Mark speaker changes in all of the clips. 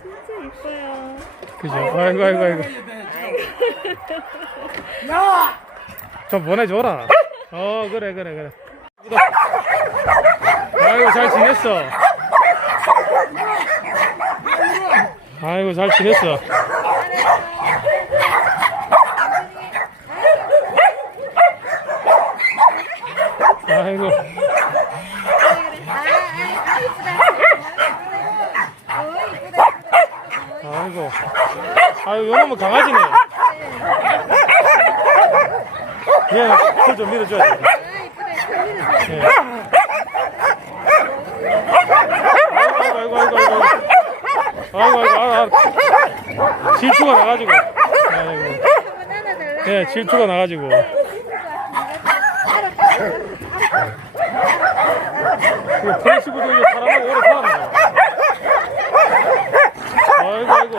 Speaker 1: 진짜 이뻐요. 그죠? 아이고 아이고 아이고. 야! 좀 보내줘라. 어 그래 그래 그래. 아이고 잘 지냈어. 아이고 잘 지냈어. 아이고 아이고 아이고 요놈은 강아지네. 예, 풀좀 밀어줘야 돼. 예. 아이고, 아이고, 아이고, 아이고. 아이고, 아이고, 아이고. 질투가 나가지고. 아이고. 예, 질투가 나가지고. 그 프레시브도 이거 사람하고 오래 살았네. 아이고, 아이고. 아이고.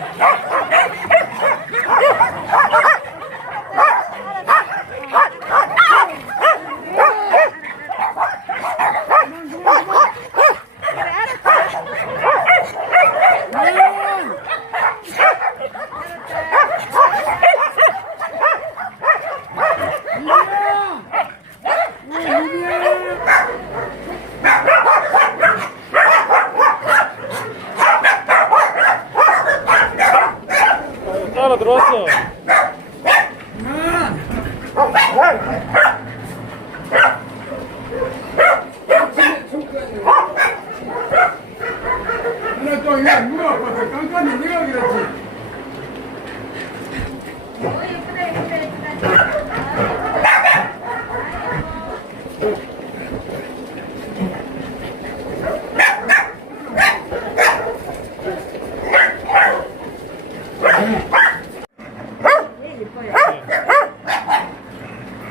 Speaker 1: 그냥 물어보고 끈끈히 네가 그렇지.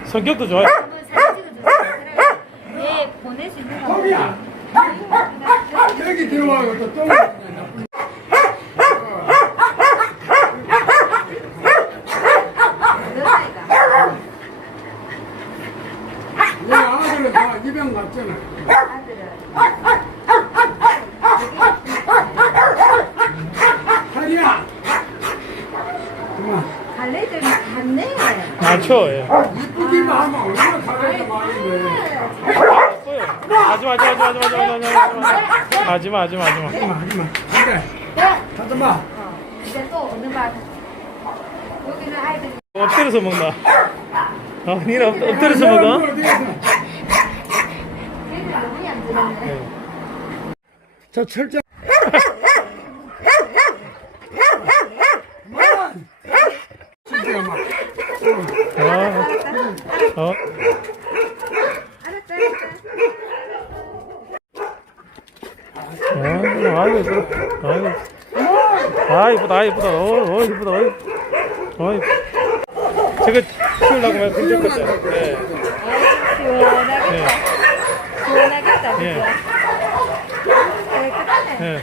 Speaker 1: 성격도 좋아요. 사진 찍어줘서 보낼 수 있는 거. 거기야! 여기 들어와요. 또 또.
Speaker 2: 얘 아들은 다 입양 갔잖아. 하리야.
Speaker 3: 그만. 갈래들 많네.
Speaker 1: 많죠, 예.
Speaker 2: 이쁘기만 하면 얼마나 잘해서 많은데.
Speaker 1: 하지마, 하지마, 하지마, 하지마, 하지마, 하지마, 하지마, 하지마, 하지마.
Speaker 2: 하지마, 하지마. 그래. 하지마. 어, 이제 또 어느 bar.
Speaker 1: 여기는 아이들이 엎드려서 먹나? 어, 니는 엎- 엎드려서 먹어? 얘들
Speaker 2: 너무 얌전하네. 네. 저 철저. 진짜 막. 어, 어,
Speaker 1: 아이고, 이쁘다. 아이고. 아, 이쁘다, 아, 이쁘다. 어, 어, 이쁘다. 어이. 어이. 저거 키우려고 막 힘들겠다. 예. 시원하겠다. 예. 시원하겠다, 예. 그죠? 깨끗하네. 예.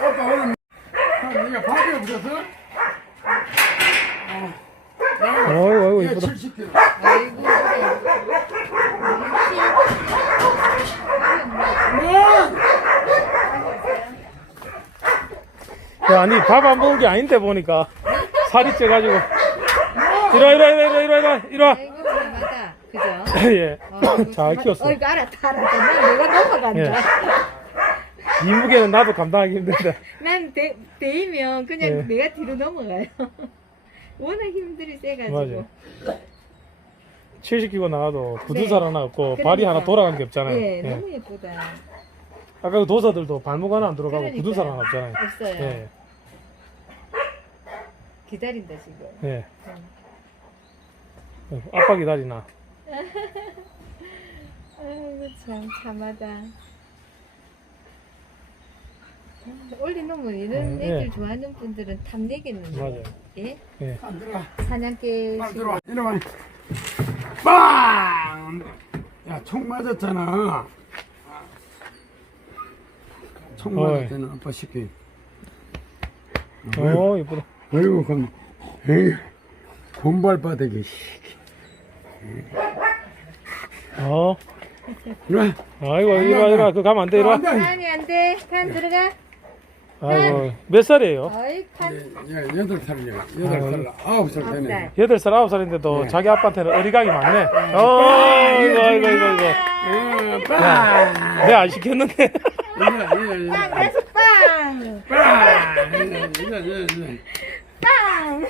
Speaker 1: 아빠 오늘 형, 네가 밥이 없어서? 어. 어이구, 어이구, 얘 이쁘다. 70kg. 아이고, 야, 아니, 밥 안 먹은 게 아닌데, 보니까. 살이 쪄가지고. 이리 와, 이리 와, 이리 와, 이리 와, 이리 와, 이리 와. 아이고, 맞아. 그죠? 예. 잘 키웠어. 어이구, 알았다, 알았다. 난 내가 넘어간다. 예. 이 무게는 나도 감당하기 힘든데.
Speaker 3: 난 대, 대이면 그냥 예. 내가 뒤로 넘어가요. 워낙 힘들이 세가지고. 맞아.
Speaker 1: 70kg 나가도 구두 네. 살 하나 없고 발이 그러니까. 하나 돌아가는 게 없잖아요. 예, 예. 너무 예쁘다. 아까 그 도사들도 발목 하나 안 들어가고 구두 살 하나. 없잖아요. 없어요. 예.
Speaker 3: 기다린다, 지금. 예.
Speaker 1: 아빠 기다리나.
Speaker 3: 아이고, 참, 참하다. 올려놓으면 이런 예. 애들 좋아하는 분들은 탐내겠는데. 맞아요. 예? 예. 안 들어가. 사냥개. 들어와. 이리 와.
Speaker 2: 빵! 야, 총 맞았잖아. 총 어이. 맞았잖아, 아빠 새끼.
Speaker 1: 어, 이쁘다. 아이고, 그럼,
Speaker 2: 에이, 곰발바닥이.
Speaker 1: 어. 이리 와. 아이고, 이리 와, 이리 와. 그거 가면 안 돼, 이리 와. 안 돼.
Speaker 3: 아니, 안 돼. 간 들어가.
Speaker 1: 아이고, 몇 살이에요? 어이,
Speaker 2: 간. 예, 예, 여덟 살이야. 여덟 살, 아홉 살 되네. 살.
Speaker 1: 여덟 살 아홉 살인데도 네. 자기 아빠한테는 어리광이 많네. 어, 이거, 이거, 이거, 이거. 예, 빵! 내가 안 시켰는데. 예, 예, 예. 빵, 그래서 빵! 빵! 예, 예, 예, 예. 빵!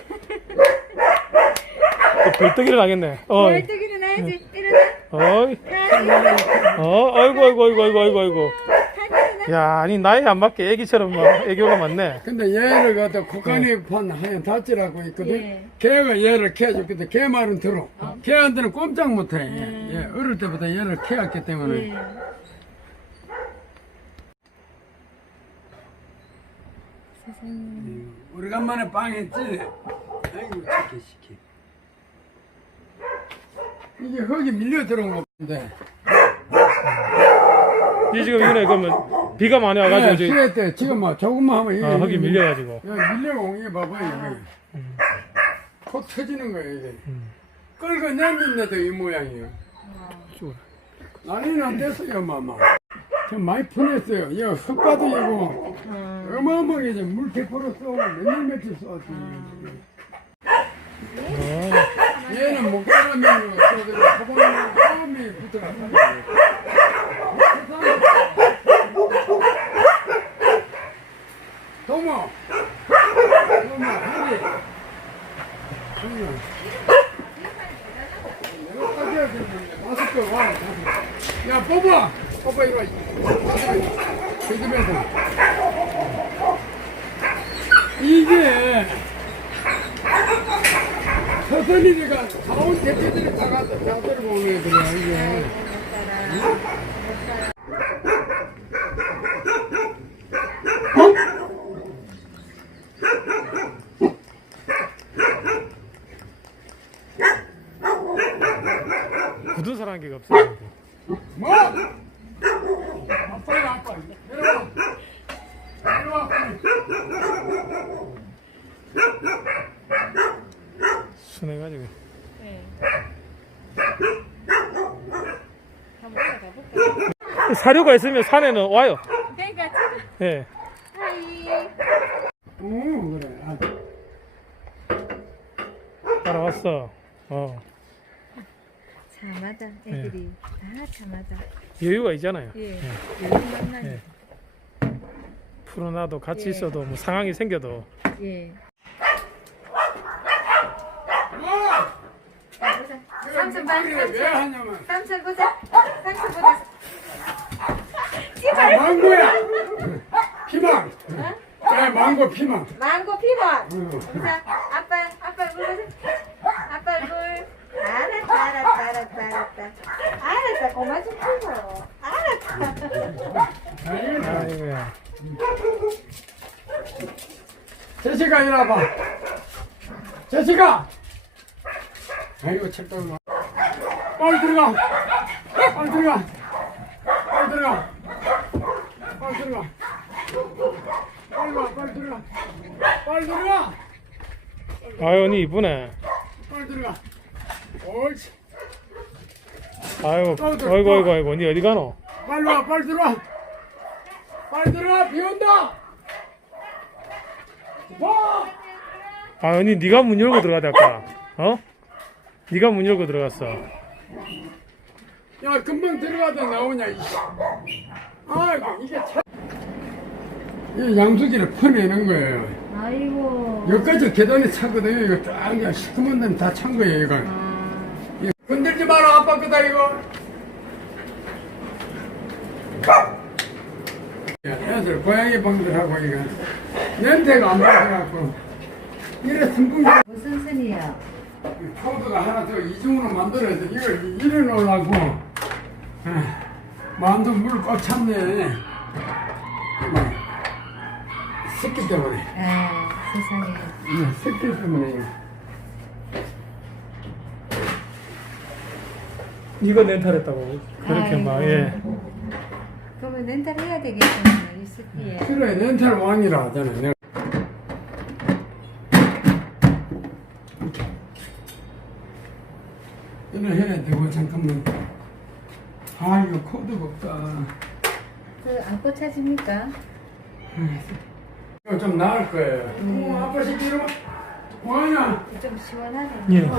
Speaker 1: 또 벌떡 일어나겠네.
Speaker 3: 어이, 벌떡 일어나야지. 일어나. 어이. 간
Speaker 1: 일어나. 어, 아이고, 아이고, 아이고, 아이고, 아이고, 아이고. 간 일어나. 야, 아니, 나이에 안 맞게 애기처럼 막 애교가 많네.
Speaker 2: 근데 얘를 갖다 국간이 판 하얀 다찌라고 있거든. 예. 걔가 얘를 캐줬거든. 걔 말은 들어. 걔한테는 꼼짝 못해. 얘. 얘 어릴 때부터 얘를 캐왔기 때문에. 예. 세상에. 음, 오래간만에 빵 했지. 아이고 시키 시키. 이게 흙이 밀려 들어온 거 같은데.
Speaker 1: 이 지금 이번에 그러면 비가 많이 와가지고 네, 저기
Speaker 2: 수해 때 지금 막 조금만 하면 이게
Speaker 1: 아, 흙이 밀려가지고.
Speaker 2: 야, 밀려온 게 봐봐요 이게. 코 터지는 거야 이게. 음. 끌고 내는데도 이 모양이에요. 쭉. 난리는 안 됐어요, 마마. 좀 많이 푼했어요. 이거 흙바닥이고, 어마어마하게 이제 물 100% 쏘고 몇년 며칠 쏘았지. 어, 얘는 목사람이고, 쏘더니 소금이 처음에 붙어가지고. 도모! 도모, 하리! 하리! 내가 따져야 되는데, 개 와. 야, 뽑아! 뽑아, 이리 와. 뒤집어서. 이게, 서선이가 가온 대표들이 다 가서 자세를 보는 애들이야, 이게.
Speaker 1: 굳은 사람 게가 없어요. 뭐? 아빠야, 아빠. 내려와. 내려와, 빨리. 순해가지고. 네. 한번 올라가 볼까? 사료가 있으면 산에는 와요. 그러니까 지금 예. 응, 그래. 아, 따라왔어. 어.
Speaker 3: 참하다 애들이 다 참하다.
Speaker 1: 여유가 있잖아요. 예. 요즘 만나니. 예. 풀어놔도 같이 예. 있어도 뭐 상황이 생겨도 예.
Speaker 3: 뭐? 보자. 삼촌 왜 하냐면. 삼촌 보자. 삼촌 보자. 아,
Speaker 2: 망고야! 피망! 그래, 망고 피망.
Speaker 3: 망고 피망. 응. 보자. 아빠 아빠 물. 아빠 물. 알았다 알았다 알았다 알았다. 알았다 고마 좀 풀어. 알았다. 아이고야.
Speaker 2: 제시가 이리 와봐. 제시가! 아이고, 책 떨어. 빨리 들어가! 빨리 들어가! 빨리 들어가! 빨리 들어가! 빨리 와, 빨리 들어가! 빨리 들어가!
Speaker 1: 아유, 언니 이쁘네. 빨리 들어가! 옳지! 아유, 아이고, 아이고, 아이고, 언니 어디 가노?
Speaker 2: 빨리 와, 빨리 들어와! 빨리 들어와, 비 온다!
Speaker 1: 와! 아, 언니 네가 문 열고 들어가자, 아까. 어? 네가 문 열고 들어갔어.
Speaker 2: 야, 금방 들어가다 나오냐, 이씨. 아이고, 이게 참. 이 양수기를 퍼내는 거예요. 아이고. 여기까지 계단이 차거든요. 이거 딱 그냥 시커먼 데는 다 찬 거예요, 이거. 이 건들지 마라, 아빠 거다, 이거. 야, 애들, 고양이 방들하고, 이거. 냄새가 안 맡아갖고. 이래 승풍기
Speaker 3: 무슨 순이야?
Speaker 2: 포드가 하나 더 이중으로 만들어야 돼. 이걸 이래 놓으려고. 아, 만두 물 꽉 찼네. 습기 때문에. 아 세상에. 예, 습기 때문에.
Speaker 1: 이거 렌탈했다고 그렇게 막 아이고. 예.
Speaker 3: 그러면 렌탈 해야 되겠네 이 습기에.
Speaker 2: 그래, 렌탈 왕이라 하잖아. 내가. 이거 해야 되고, 잠깐만. 아, 이거 코드가 없다.
Speaker 3: 그 안고 찾습니까?
Speaker 2: 이거 좀 나을 거예요. 어, 아빠 시키로 뭐하냐? 좀 시원하네. 예.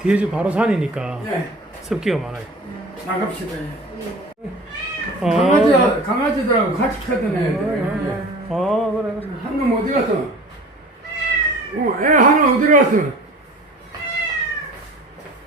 Speaker 1: 뒤에 집 바로 산이니까 예, 습기가 많아요.
Speaker 2: 나갑시다. 예. 어, 강아지, 강아지들하고 같이 찾아내야 돼요. 어 그래 그래. 한놈 어디 갔어? 어, 애 하나 어디 갔어?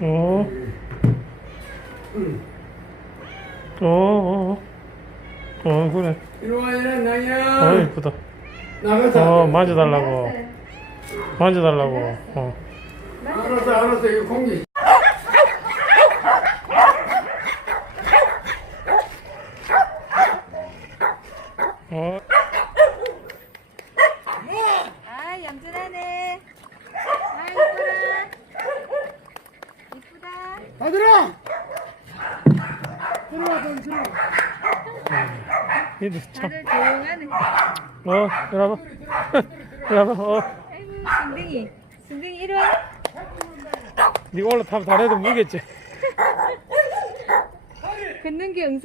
Speaker 1: 어. 응. 어, 어, 어, 어, 그래.
Speaker 2: 이리 와, 어, 나야. 이쁘다. 나가자.
Speaker 1: 어, 만져달라고. 만져달라고. 어.
Speaker 2: 알았어, 알았어. 이거 공기.
Speaker 3: 어. 아 얌전하네. 아 이쁘다. 이쁘다.
Speaker 2: 아들아! 들어와, 좀 들어와.
Speaker 3: 얘들 참. 다들 조용하네.
Speaker 1: 어. 이리 와봐. 어.
Speaker 3: 아이고 순둥이. 순둥이 이리 와.
Speaker 1: 니가 올라타면 다리에도 물겠지.
Speaker 3: 걷는 게 응사.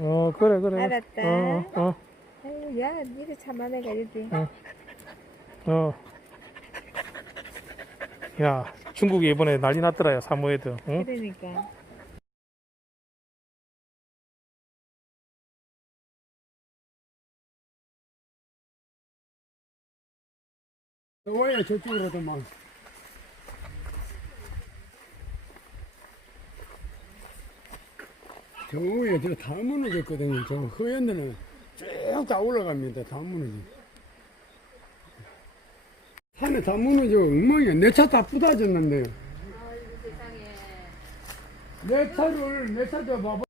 Speaker 1: 어, 그래, 그래.
Speaker 3: 알았다. 어, 어, 야 니를 참아내가 이러지. 어.
Speaker 1: 야, 중국이 이번에 난리 났더라, 야, 사모예드. 응? 그러니까.
Speaker 2: 왜 저쪽으로도 막. 저 위에 저다 무너졌거든요. 저 허연들은 쭉 다 올라갑니다. 다 무너져. 산에 다 무너져. 엉망이야. 내 차 다 부다졌는데요. 내 차를, 내 차 좀 봐봐.